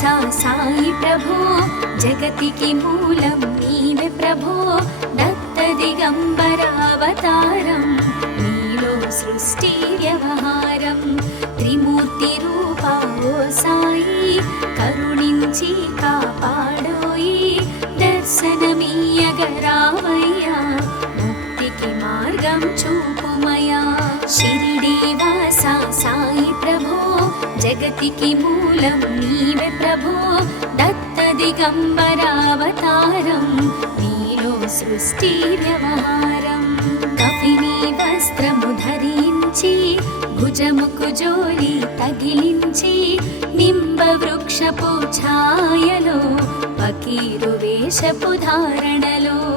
వాసా సాయి ప్రభో జగతికి మూలం నీవే ప్రభో దత్త దిగంబరావతారం నీలో జగతికి మూలం నీవే ప్రభో. దత్త దిగంబరావతారం నీలో సృష్టి వ్యవహారం. కపిని వస్త్రము ధరించి భుజముకు జోలి తగిలించి నింబ వృక్షపు ఛాయలో పకీరు వేషపు ధారణలో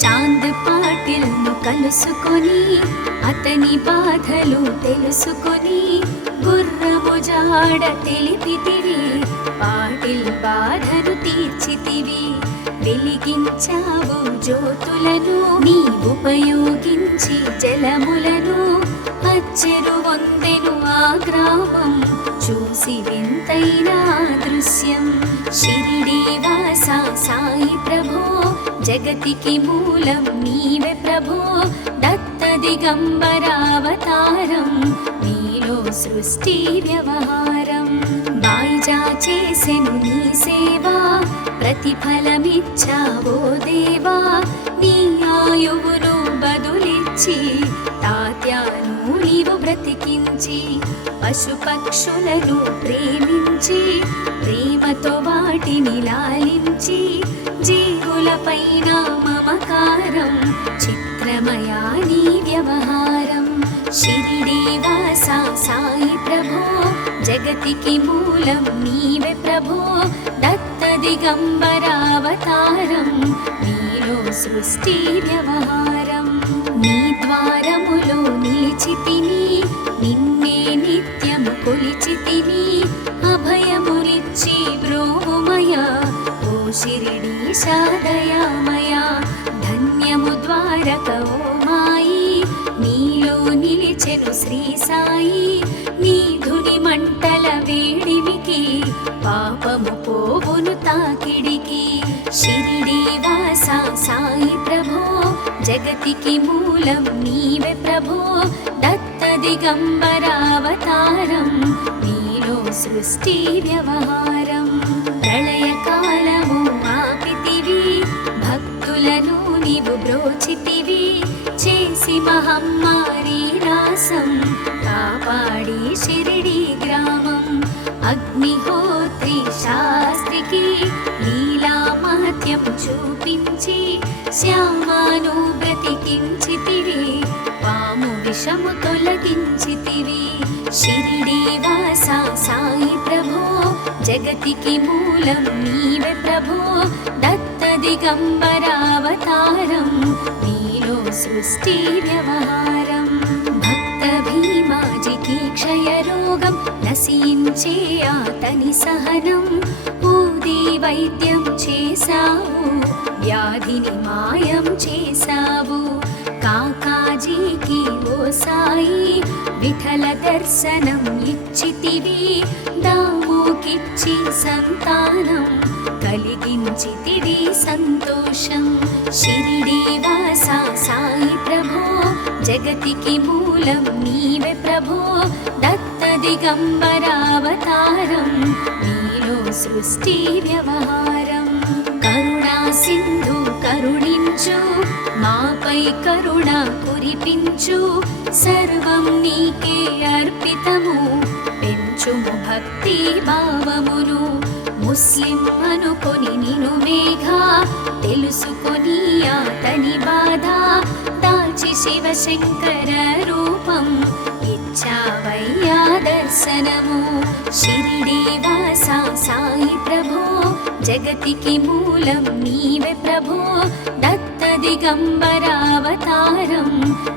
చాంద్ పాటిల్ను కలుసుకొని అతని బాధలు తెలుసుకొని గుర్రము జాడ తెలిపితివి పాటిల్ బాధను తీర్చితివి. వెలిగించావు జ్యోతులను నీ ఉపయోగించి జలములను అచ్చెరు వందెను ఆ గ్రామం. చూసి వింతైన దృశ్యం. షిరిడి వాసా సాయి ప్రభో జగతికి మూలం నీవే ప్రభో. దత్త దిగంబరావతారం నీలో సృష్టి వ్యవహారం. బాయిజా చేసెను నీ సేవా ప్రతిఫలమిచ్చావో దేవా. నీ ఆయువును బదులిచ్చి తాత్యాను బ్రతికించి పశుపక్షులను ప్రేమించి ప్రేమతో వాటిని లాలించి జీవులపైన మమకారం చిత్రమయా నీ వ్యవహారం శిరిడీవాస సాయి ప్రభో జగతికి మూలం నీవే ప్రభో దత్త దిగంబరావతారం నీలో సృష్టి వ్యవహారం. నీ ద్వారములో నిలిచితిని శ్రీ సాయి నీ ధుని మంటల వేడిమికి పాపము పోవును తాకిడికి. షిరిడి వాస సాయి ప్రభో జగతికి మూలం నీవే ప్రభో దత్త దిగంబరావతారం నీలో సృష్టి వ్యవహారం. ప్రళయకాలము ఆపితివి భక్తులను నీవు బ్రోచితివి చేసి మహమ్మ పాము తొలగించితివి. షిరిడి వాసా సాయి ప్రభో జగతికి మూలం నీవే ప్రభో. దత్త దిగంబరావతారం నీలో సృష్టి వ్యవహారం. భక్త భీమాజికి క్షయరోగం నశించే అతని సహనం. ఊది వైద్యం చేశావు వ్యాధిని మాయం చేశావు. కాకాజీకి సాయి విఠల దర్శనం ఇచ్చితివి. దాముకిచ్చి సంతానం కలిగించితివి. సంతోషం షిరిడి వాసా సాయి ప్రభో. జగతికి మూలం నీవే ప్రభో. దత్త దిగంబరావతారం నీలో సృష్టి వ్యవహారం. కరుణా సింధు కరుణించు మాపై కరుణ కురిపించు. సర్వం నీకే అర్పితము. పెంచుము భక్తి భావమును. ముస్లిం అనుకొని నిను మేఘ. తెలుసుకొని అతని బాధ. దాచి శివశంకర రూపం. ఇచ్చావయ్యా దర్శనము. షిరిడి వాసా సాయి ప్రభో. జగతికి మూలం నీవే ప్రభో. దిగంబరావతారం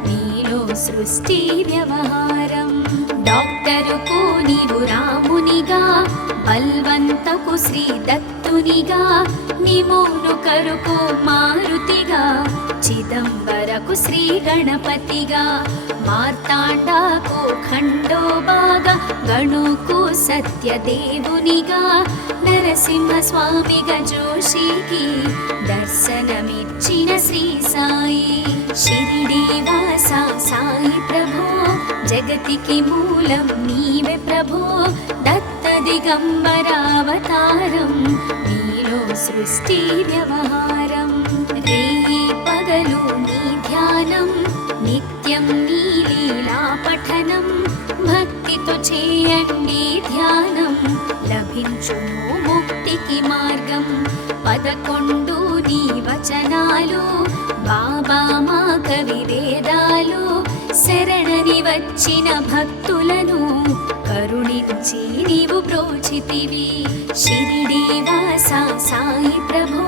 నీలో సృష్టి వ్యవహారం. డాక్టరుకు నీవు రామునిగా బల్వంతకు శ్రీ దత్తునిగా నిమోను కరుకు మారుతిగా చిదంబరకు శ్రీ గణపతిగా మార్తాండాకు ఖండోబాగా గణుకు సత్యదేవునిగా నరసింహ స్వామిగా జోషికి దర్శనమిచ్చిన శ్రీ సాయి. శిరిడీవాస సాయి ప్రభో జగతికి మూలం నీవే ప్రభో దత్త దిగంబరావతారం నీలో సృష్టి వ్యవహారం. పగలు నీ ధ్యానం నిత్యం నీ లీలా పఠనం. భక్తితో చేయండి ధ్యానం లభించు ముక్తికి మార్గం. పదకొండు నీ వచనాలు బాబా మా కవి వేదాలు. శరణని వచ్చిన భక్తులను కరుణించి నీవు ప్రోచితివి షిరిడి వాసా సాయి ప్రభో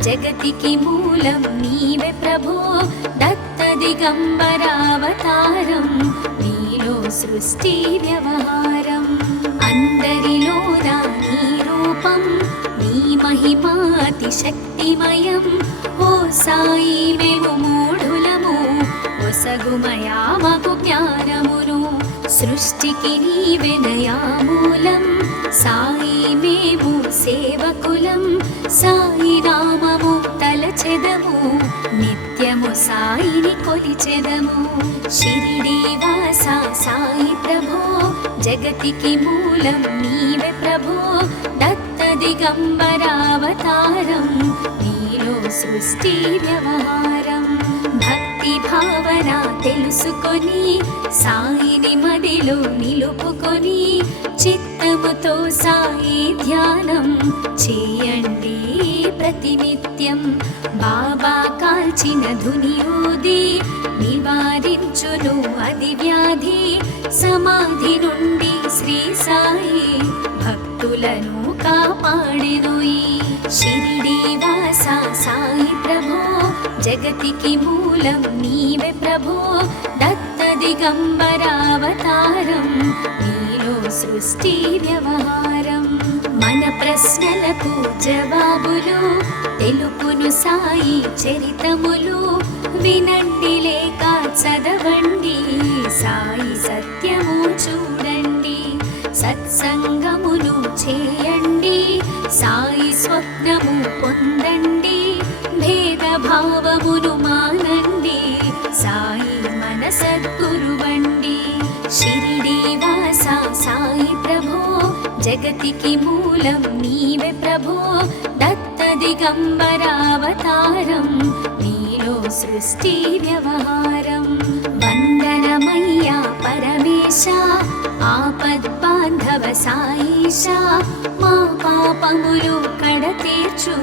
జగతికి మూలం నీవే ప్రభో. దత్త దిగంబరావతారం నీలో సృష్టి వ్యవహారం. అందరిలో నీ రూపం నీ మహిమాతి శక్తిమయం ఓ సాయి మేము మూఢులము ఒసగుమయా మాకు జ్ఞానమును. సృష్టికి నీవే నయామూలం సాయి మేము సేవకులం. సాయి నామము తలచెదము నిత్యము సాయిని కొలిచెదము. శిరిడీవాస సాయి ప్రభో జగతికి మూలం నీవే ప్రభో. దత్త దిగంబరావతారం నీలో సృష్టి వ్యవహారం. భక్తి భావన తెలుసుకొని సాయి మదిలో నిలుపుకొని చిత్తముతో సాయి ధ్యానం చేయండి ప్రతినిత్యం. బాబా కాల్చిన ధునియూది నివారించును అది వ్యాధి సమాధి నుండి శ్రీ సాయి భక్తులను కాపాడెను ఈ షిరిడి వాస సాయి ప్రభో. జగతికి మూలం నీవే ప్రభో. దత్త దిగంబరావతారం నీలో సృష్టి వ్యవహారం. మన ప్రశ్నలకు జవాబులు తెలుపును సాయి చరితములు. వినండి లేక చదవండి సాయి సత్యము చూడండి సత్సంగమును చేయండి సాయి స్వప్నము పొందండి భేదభావమును మానండి సాయి మన జగతికి మూలం నీవే ప్రభో. దత్త దిగంబరావతారం నీలో సృష్టి వ్యవహారం. వందనమయ్యా పరమేశ ఆపద్ బాంధవ సాయిష మా పాపములు కడతీర్చు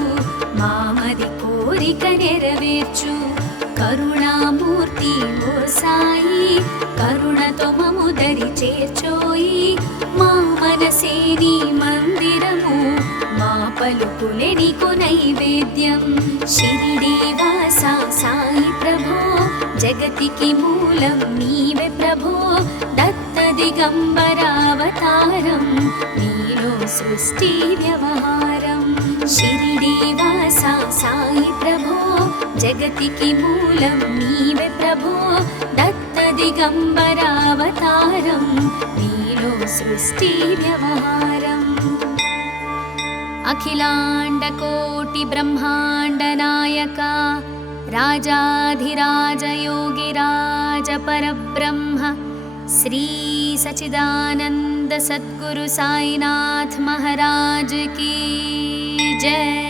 మామది కోరిక నెరవే. సాయి కరుణతో మము దరి చేర్చోయి. మా మనసే నీ మందిరము మా పలుకులే నీకు నైవేద్యం. షిరిడి వాస సాయి ప్రభో జగతికి మూలం నీవే ప్రభో. దత్త దిగంబరావతారం నీలో సృష్టి వ్యవహారం. श्रीवासा साई प्रभो जगति किमूलं प्रभो दत्तदिगम्बरावतारं नीलो सृष्टिव्यवहारम् अखिलाण्डकोटिब्रह्माण्डनायका राजाधिराजयोगिराजपरब्रह्म श्रीसचिदानन्दसद्गुरु सायिनाथमहाराज की। Yeah.